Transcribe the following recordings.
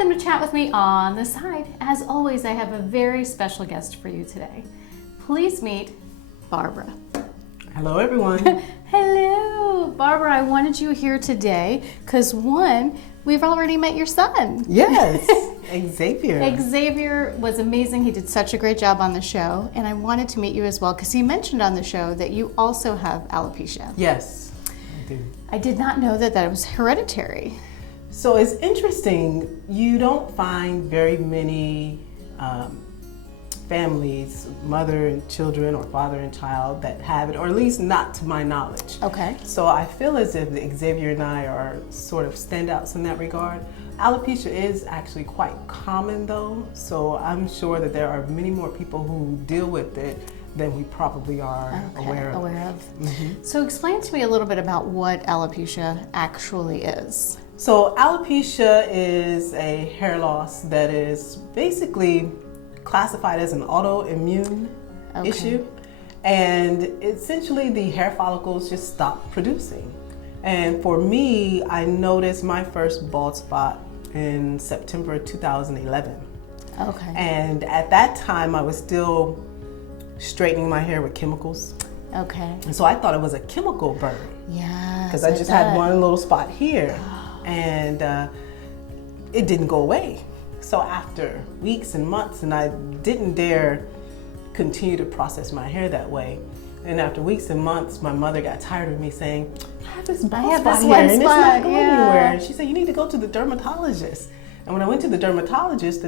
welcome to Chat With Me on the Side. As always, I have a very special guest for you today. Please meet Barbara. Hello, everyone. Hello, Barbara. I wanted you here today because one, we've already met your son. Yes, Xavier. Xavier was amazing. He did such a great job on the show, and I wanted to meet you as well because he mentioned on the show that you also have alopecia. Yes, I do. I did not know that it was hereditary. So it's interesting. You don't find very many families, mother and children or father and child, that have it, or at least not to my knowledge. Okay. So I feel as if Xavier and I are sort of standouts in that regard. Alopecia is actually quite common though, so I'm sure that there are many more people who deal with it than we probably are aware of. Mm-hmm. So explain to me a little bit about what alopecia actually is. So alopecia is a hair loss that is basically classified as an autoimmune issue, and essentially the hair follicles just stop producing. And for me, I noticed my first bald spot in September 2011. Okay. And at that time I was still straightening my hair with chemicals. Okay. And so I thought it was a chemical burn. Yeah. Because I just had one little spot here, and it didn't go away. So after weeks and months, and I didn't dare continue to process my hair that way. And after weeks and months, my mother got tired of me saying, I have this bald spot here and it's not going anywhere. And she said, you need to go to the dermatologist. And when I went to the dermatologist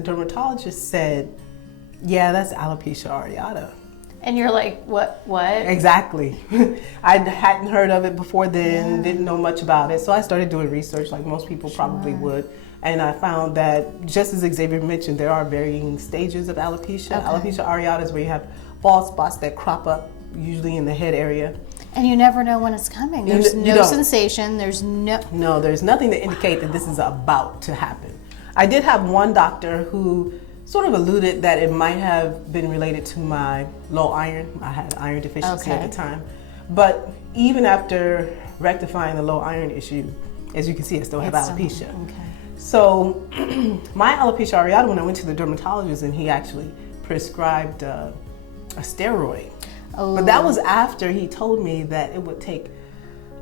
said, yeah, that's alopecia areata. And you're like, what? Exactly. I hadn't heard of it before then, didn't know much about it. So I started doing research like most people probably would. And I found that, just as Xavier mentioned, there are varying stages of alopecia. Alopecia areata is where you have bald spots that crop up, usually in the head area. And you never know when it's coming. There's no sensation. There's no... there's nothing to indicate that this is about to happen. I did have one doctor who sort of alluded that it might have been related to my low iron. I had iron deficiency at the time. But even after rectifying the low iron issue, as you can see, I still have alopecia. So my alopecia areata, when I went to the dermatologist, and he actually prescribed a steroid. But that was after he told me that it would take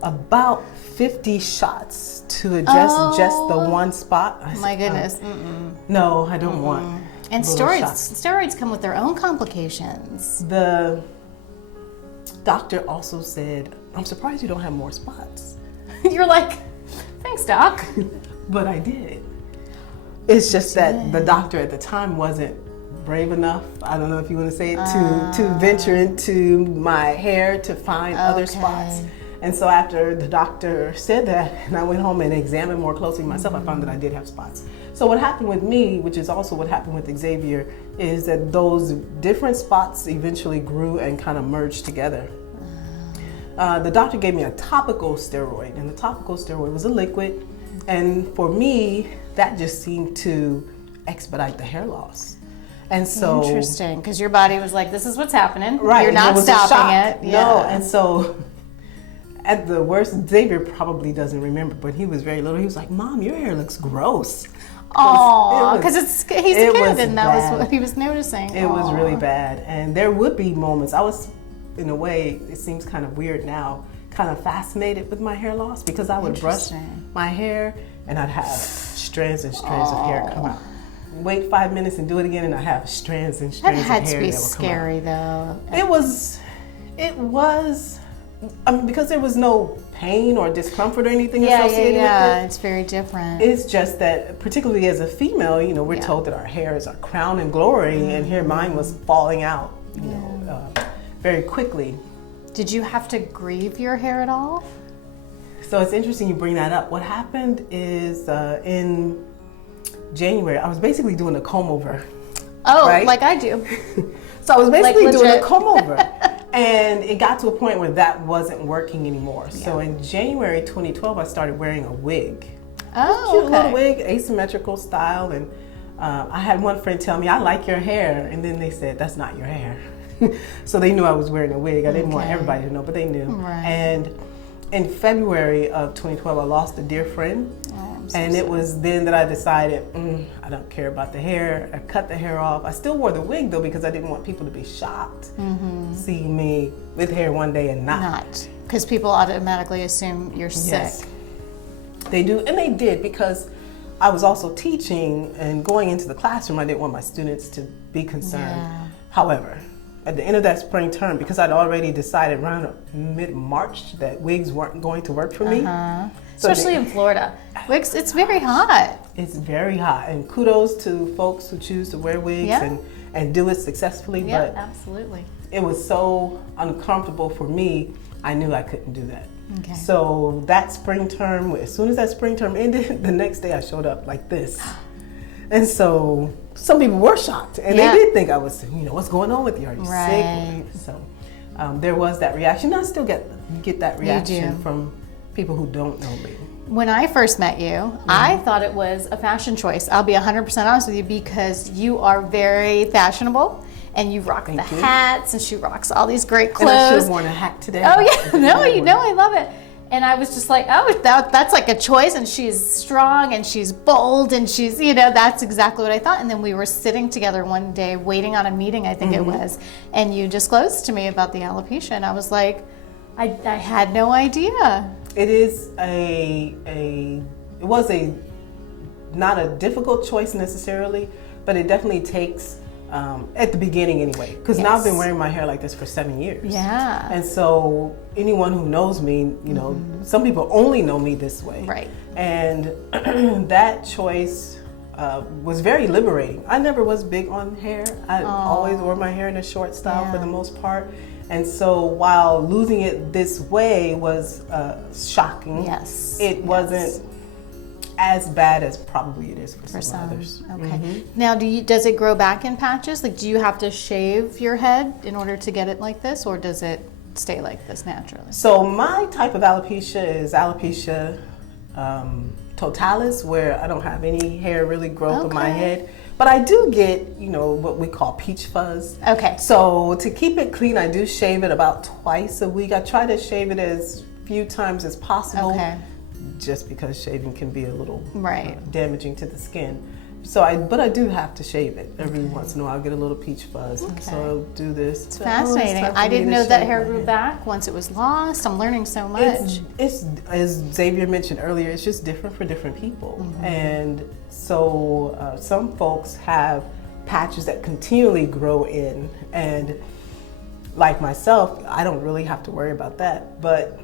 about 50 shots to adjust just the one spot. I My goodness. No, I don't want. And steroids come with their own complications. The doctor also said, I'm surprised you don't have more spots. You're like, thanks, doc. But I did. It's just that the doctor at the time wasn't brave enough, I don't know if you want to say it, to venture into my hair to find other spots. And so after the doctor said that, and I went home and examined more closely myself, I found that I did have spots. So what happened with me, which is also what happened with Xavier, is that those different spots eventually grew and kind of merged together. The doctor gave me a topical steroid, and the topical steroid was a liquid. And for me, that just seemed to expedite the hair loss. And so interesting, because your body was like, this is what's happening. Right. You're not stopping it. Yeah. No, and so at the worst, Xavier probably doesn't remember, but he was very little. He was like, Mom, your hair looks gross. Oh, because he's a kid, and that was what he was noticing. It was really bad. And there would be moments, I was, in a way, it seems kind of weird now, kind of fascinated with my hair loss, because I would brush my hair and I'd have strands and strands of hair come out. Wait 5 minutes and do it again, and I have strands and strands of hair. That had to be scary, though. It was, I mean, because there was no pain or discomfort or anything associated with it. It's very different. It's just that, particularly as a female, you know, we're told that our hair is our crown and glory, and here mine was falling out, you know, very quickly. Did you have to grieve your hair at all? So it's interesting you bring that up. What happened is in January, I was basically doing a comb over. Oh, right? Like I do. So I was basically doing a comb over. And it got to a point where that wasn't working anymore. Yeah. So in January 2012, I started wearing a wig. Oh, cute little wig, asymmetrical style. And I had one friend tell me, I like your hair. And then they said, that's not your hair. So they knew I was wearing a wig. I didn't want everybody to know, but they knew. Right. And in February of 2012, I lost a dear friend. Oh, And it was then that I decided, I don't care about the hair. I cut the hair off. I still wore the wig though because I didn't want people to be shocked seeing me with hair one day and not. Because people automatically assume you're sick. They do, and they did, because I was also teaching and going into the classroom. I didn't want my students to be concerned. Yeah. However, at the end of that spring term, because I'd already decided around mid-March that wigs weren't going to work for me. Especially in Florida. Wigs, it's very hot. It's very hot, and kudos to folks who choose to wear wigs and do it successfully. Yeah, but absolutely. it was so uncomfortable for me, I knew I couldn't do that. Okay. So that spring term, as soon as that spring term ended, the next day I showed up like this. And so some people were shocked, and they did think I was, what's going on with you? Are you sick? So there was that reaction. I still get that reaction from people who don't know me. When I first met you, I thought it was a fashion choice. I'll be 100% honest with you, because you are very fashionable. And you rock the hats, and she rocks all these great clothes. And I should have worn a hat today. Oh yeah, no, I love it. And I was just like, oh, that's like a choice, and she's strong, and she's bold, and she's, that's exactly what I thought. And then we were sitting together one day, waiting on a meeting, I think it was, and you disclosed to me about the alopecia, and I was like, I had no idea. It is not a difficult choice necessarily, but it definitely takes, at the beginning anyway, because now I've been wearing my hair like this for 7 years. Yeah. And so anyone who knows me, some people only know me this way. Right. And that choice was very liberating. I never was big on hair. I always wore my hair in a short style for the most part. And so while losing it this way was shocking, it wasn't as bad as probably it is for some others. Okay. Now, does it grow back in patches? Like, do you have to shave your head in order to get it like this, or does it stay like this naturally? So my type of alopecia is alopecia totalis, where I don't have any hair really growth on my head. But I do get, what we call peach fuzz. Okay. So to keep it clean, I do shave it about twice a week. I try to shave it as few times as possible. Okay. Just because shaving can be a little damaging to the skin. So I do have to shave it every once in a while. I'll get a little peach fuzz. Okay. So I'll do this. It's fascinating. I didn't know that hair grew back once it was lost. I'm learning so much. It's as Xavier mentioned earlier, it's just different for different people. And so some folks have patches that continually grow in. And like myself, I don't really have to worry about that. But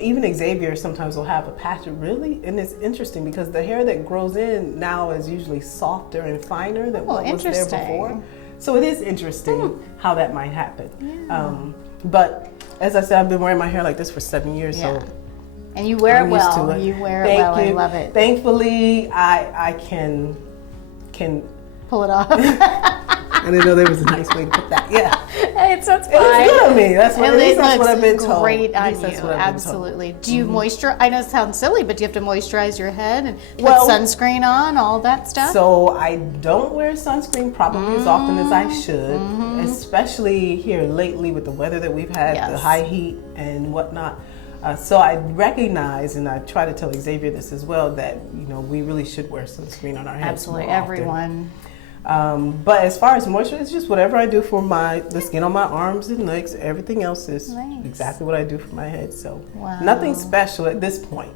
even Xavier sometimes will have a patch, and it's interesting because the hair that grows in now is usually softer and finer than what was there before. So it is interesting how that might happen. Yeah. But as I said, I've been wearing my hair like this for 7 years, so and you wear it well. You wear it well. I love it. Thankfully, I can pull it off. I didn't know there was a nice way to put that. Yeah. It's fine. It's good on me. That's what I've been told. Great on you. Absolutely. Do you moisturize? I know it sounds silly, but do you have to moisturize your head and put sunscreen on, all that stuff? So I don't wear sunscreen probably as often as I should, especially here lately with the weather that we've had, the high heat and whatnot. So I recognize, and I try to tell Xavier this as well, that we really should wear sunscreen on our heads. Absolutely, everyone. But as far as moisture, it's just whatever I do for the skin on my arms and legs. Everything else is exactly what I do for my head. So nothing special at this point.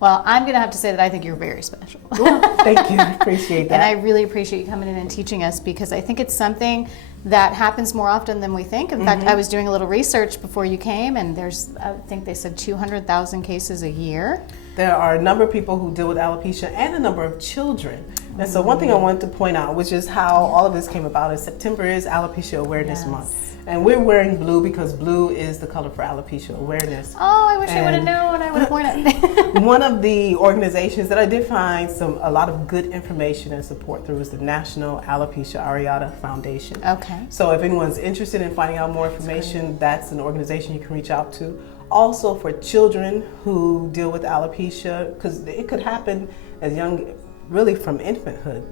Well, I'm going to have to say that I think you're very special. Well, thank you. I appreciate that. And I really appreciate you coming in and teaching us, because I think it's something that happens more often than we think. In fact, I was doing a little research before you came, and I think they said 200,000 cases a year. There are a number of people who deal with alopecia and a number of children. And so one thing I wanted to point out, which is how all of this came about, is September is Alopecia Awareness Month. And we're wearing blue because blue is the color for alopecia awareness. Oh, I wish I would have known. I would have worn it. One of the organizations that I did find a lot of good information and support through is the National Alopecia Areata Foundation. Okay. So if anyone's interested in finding out more information, that's an organization you can reach out to. Also for children who deal with alopecia, because it could happen as young, really from infanthood.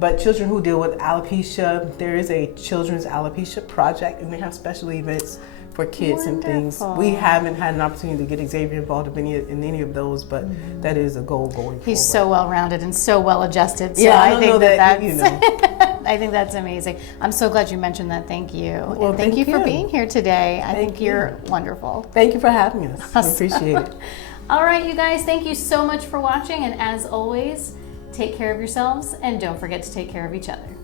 But children who deal with alopecia, there is a Children's Alopecia Project, and they have special events for kids and things. Wonderful. We haven't had an opportunity to get Xavier involved in any of those, but that is a goal going forward. He's so well-rounded and so well-adjusted. So Yeah, I I don't think know that, that's, I think that's amazing. I'm so glad you mentioned that. Thank you. Well, and thank you for you. being here today. I think you. you're wonderful. Thank you for having us. I appreciate it. All right, you guys, thank you so much for watching. And as always, take care of yourselves and don't forget to take care of each other.